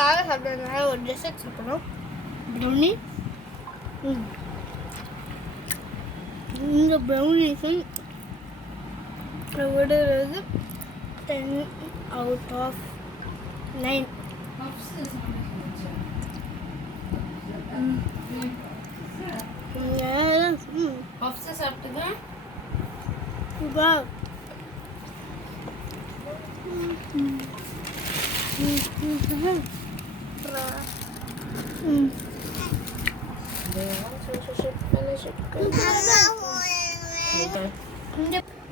காரம் சாப்பிட்றதுனால ஒரு டெசர்ட் சாப்பிடணும். ப்ரௌனி. இந்த ப்ரௌனிஸை விடுறது 10 out of 9. பப்ஸ் சாப்பிட்டுங்க.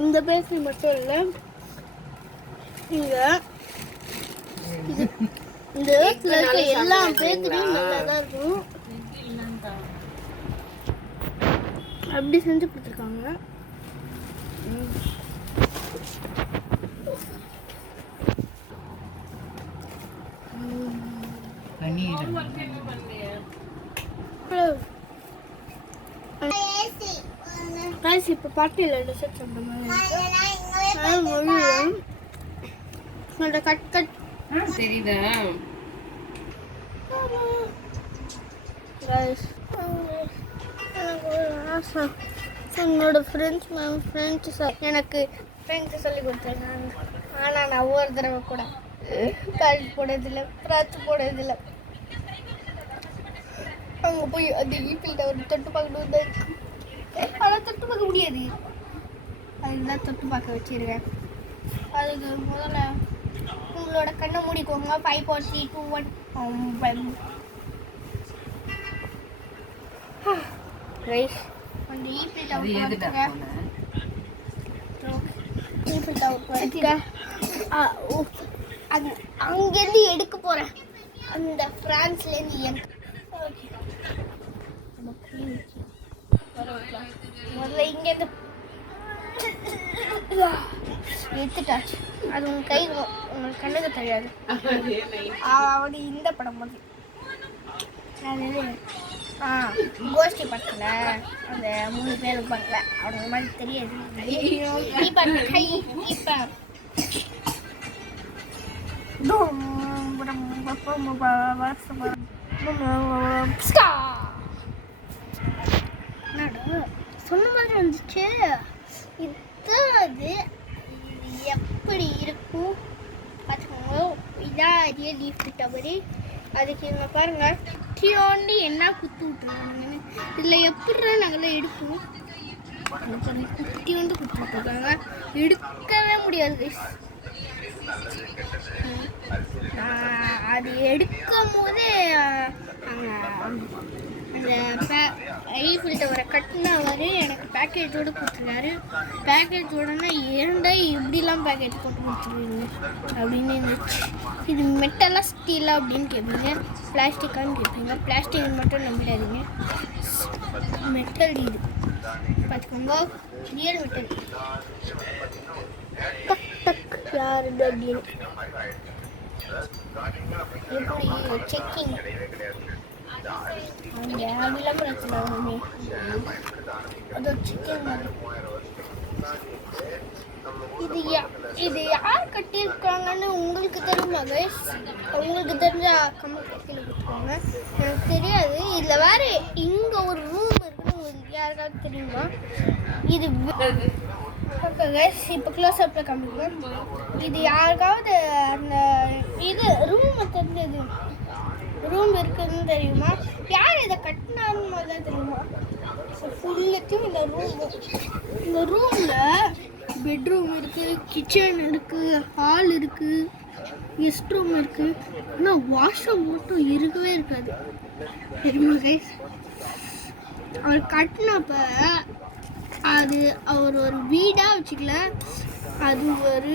இந்த பேஸ்ட்ரி மட்டும் இல்லை, இந்த எல்லா பேஸ்ட்ரியும் நல்லா தான் இருக்கும். அப்படி செஞ்சு கொடுத்துருக்காங்க. இப்போ பார்ட்டியில் டெசர்ட் சாப்பிட்ற மாதிரி கட் தெரியுதா? என்னோட ஃப்ரெண்ட்ஸ் எனக்கு ஃப்ரெண்ட்ஸ் சொல்லி கொடுத்துருக்காங்க. ஆனால் நான் ஒவ்வொரு தடவை கூட காலேஜ் போனதில்லை, பிராச்சு போனதில்லை. அங்கே போய் அந்த ஈஃபில் டவர் தொட்டு பார்க்கணும் தான் இருக்கு. ஆனால் தொட்டு பார்க்க முடியாது. அதுதான் தொட்டு பார்க்க வச்சிருக்கேன். அதுக்கு முதல்ல உங்களோட கண்ணை மூடிக்கோங்க. 5 4 3 2 1 ரைஸ். அந்த ஈஃபில் டவர் அங்கேருந்து எடுக்க போகிறேன். அந்த ஃப்ரான்ஸ்லேருந்து முதல்ல இங்கேருந்து எடுத்துட்டாச்சு. அது உங்கள் கை உங்களுக்கு கண்ணுக்கு தெரியாது. அவரு இந்த படம் மாதிரி கோஷ்டி படத்தில் அந்த 3 பேர் இருப்பாங்கல்ல, அவங்க மாதிரி தெரியாது. கை இப்போ சொன்ன மாதிரி வந்துச்சு. இது எப்படி இருக்கும் பார்த்துக்கோங்க. இதான் ரியல் ஈஃபில் டவர். அதுக்கு இவங்க பாருங்க குட்டியோண்டி என்ன குத்து விட்டுருக்காங்கன்னு. இதில் எப்படி நாங்களாம் எடுப்போம். குட்டியோண்டு குத்து விட்டுருக்காங்க, எடுக்கவே முடியாது. அது எடுக்கும் போதே அந்த ஈஃபில் டவரை கட்டினவர் எனக்கு பேக்கேஜோடு கொடுத்துருக்காரு. பேக்கேஜோடனா ஏன்டா இப்படிலாம் பேக்கேஜ் போட்டு கொடுத்துருவீங்க அப்படின்னு இருந்துச்சு. இது மெட்டலா ஸ்டீலா அப்படின்னு கேட்பீங்க, பிளாஸ்டிக்கான்னு கேட்பீங்க. பிளாஸ்டிக் மட்டும் நம்பிடாதீங்க, மெட்டல் இது பார்த்துக்கோங்க, ரியல் மெட்டல். டக் டக் யார் அப்படின்னு எப்படி செக்கிங் அந்த விளம்பரத்தில் ஒன்றுமே அது சிக்கன் மாதிரி. இது யார் கட்டியிருக்காங்கன்னு உங்களுக்கு தெரியுமா கைஸ்? உங்களுக்கு தெரிஞ்சா கமெண்ட் கீழே கொடுத்துருவாங்க. எனக்கு தெரியாது. இதில் வேறு இங்கே ஒரு ரூம் இருக்குன்னு உங்களுக்கு யாருக்காவது தெரியுமா? இது ஓகே கைஸ், இப்போ க்ளோஸ் அப்பில் காமிக்கணும். இது யாருக்காவது அந்த இது ரூமை தெரிஞ்சது, ரூம் இருக்குதுன்னு தெரியுமா? யார் இதை கட்டினாருன்னு மாதிரி தெரியுமா? ஃபுல்லுக்கும் இந்த ரூமில் பெட்ரூம் இருக்குது, கிச்சன் இருக்குது, ஹால் இருக்குது, கெஸ்ட் ரூம் இருக்குது. ஆனால் வாஷ்ரூம் மட்டும் இருக்கவே இருக்காது தெரியுமா கைஸ்? அவர் கட்டினப்ப அது அவர் ஒரு வீடாக வச்சுக்கல, அது ஒரு